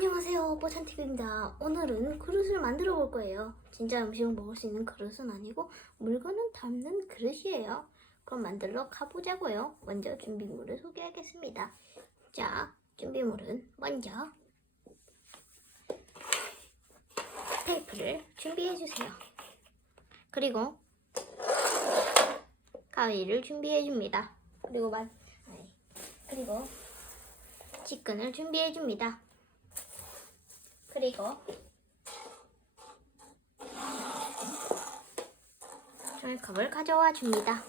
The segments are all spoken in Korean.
안녕하세요 뽀찬TV입니다. 오늘은 그릇을 만들어 볼 거예요. 진짜 음식을 먹을 수 있는 그릇은 아니고 물건은 담는 그릇이에요. 그럼 만들러 가보자고요. 먼저 준비물을 소개하겠습니다. 자 준비물은 먼저 테이프를 준비해 주세요. 그리고 가위를 준비해 줍니다. 그리고 만 아니, 그리고 직근을 준비해 줍니다 그리고 종이컵을 가져와 줍니다.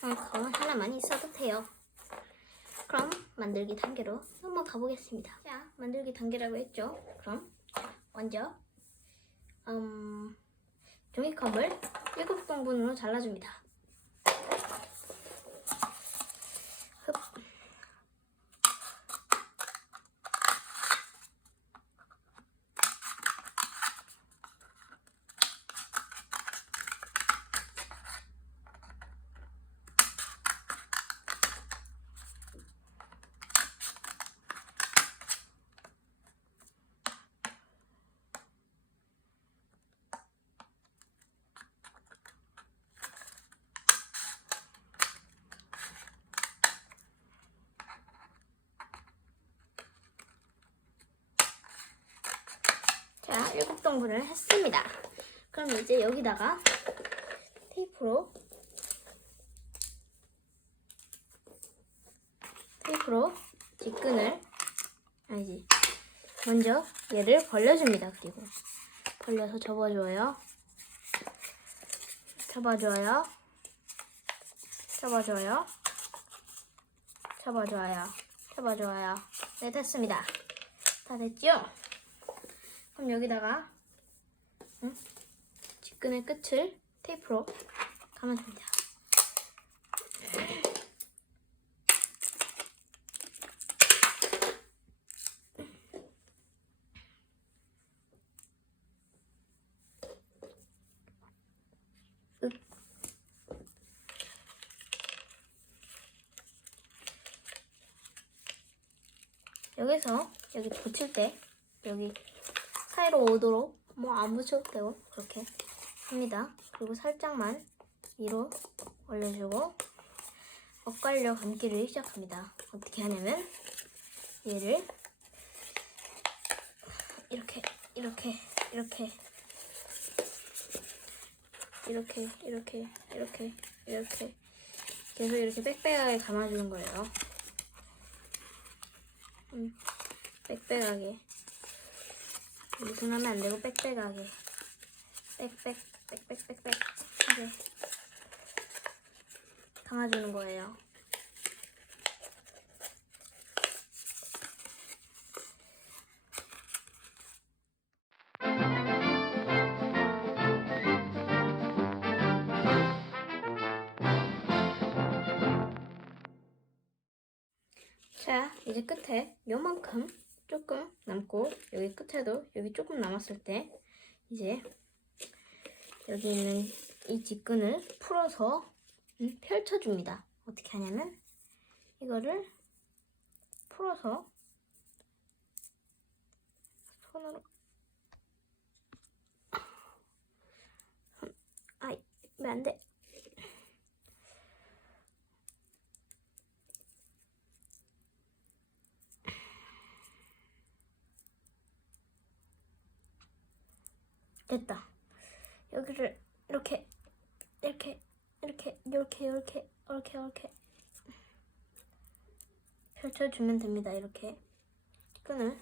종이컵은 하나만 있어도 돼요. 그럼 만들기 단계로 한번 가보겠습니다. 자, 만들기 단계라고 했죠? 그럼 먼저 음, 종이컵을 7등분으로 잘라줍니다. 흡. 자, 일곱 동분을 했습니다. 그럼 이제 여기다가 테이프로 테이프로 직근을 아니지 먼저 얘를 벌려줍니다. 그리고 벌려서 접어줘요. 접어줘요. 접어줘요. 접어줘요. 접어줘요. 네, 됐습니다. 다 됐죠? 그럼 여기다가 응? 직근의 끝을 테이프로 감아줍니다. 윽. 여기서 여기 붙일 때 여기 사이로 오도록 뭐 안 붙여도 되고 그렇게 합니다. 그리고 살짝만 위로 올려주고 엇갈려 감기를 시작합니다. 어떻게 하냐면 얘를 이렇게 이렇게 이렇게 이렇게 이렇게 이렇게 이렇게 계속 이렇게 빽빽하게 감아주는 거예요. 음, 빽빽하게 무슨 하면 안 되고 빽빽하게 빽빽 빽빽빽빽 이제 감아주는 거예요. 자, 이제 끝에 요만큼 조금 남고 여기 끝에도 여기 조금 남았을 때 이제 여기 있는 이 직근을 풀어서 음, 펼쳐줍니다. 어떻게 하냐면 이거를 풀어서 손으로 아이 왜안 돼? 됐다. 여기를 이렇게 이렇게 이렇게 이렇게 이렇게 이렇게 이렇게 펼쳐주면 됩니다. 이렇게 끈을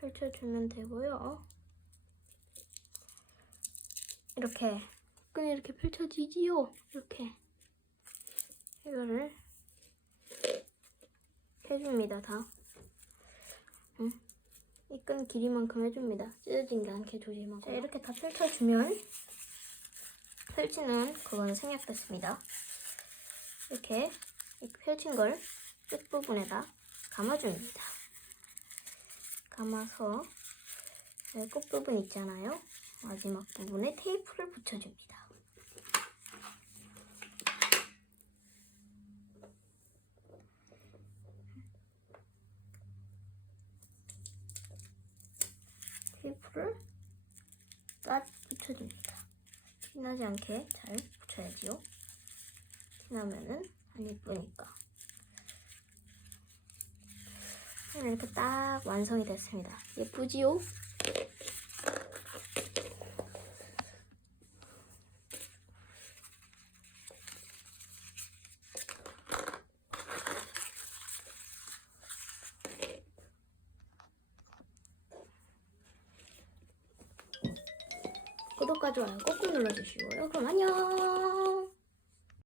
펼쳐주면 되고요. 이렇게 끈이 이렇게 펼쳐지지요. 이렇게 이거를 해줍니다. 다. 응. 이 끈 길이만큼 해줍니다. 찢어지지 않게 조심하고. 자, 이렇게 다 펼쳐주면 펼치는 그거는 생략됐습니다. 이렇게 이 펼친 걸 끝부분에다 감아줍니다. 감아서 네, 끝부분 있잖아요. 마지막 부분에 테이프를 붙여줍니다. 이거를 딱 붙여줍니다. 티나지 않게 잘 붙여야지요. 티나면은 안 예쁘니까. 네, 이렇게 딱 완성이 됐습니다. 예쁘지요? 구독과 좋아요 꾹꾹 눌러주시고요. 그럼 안녕!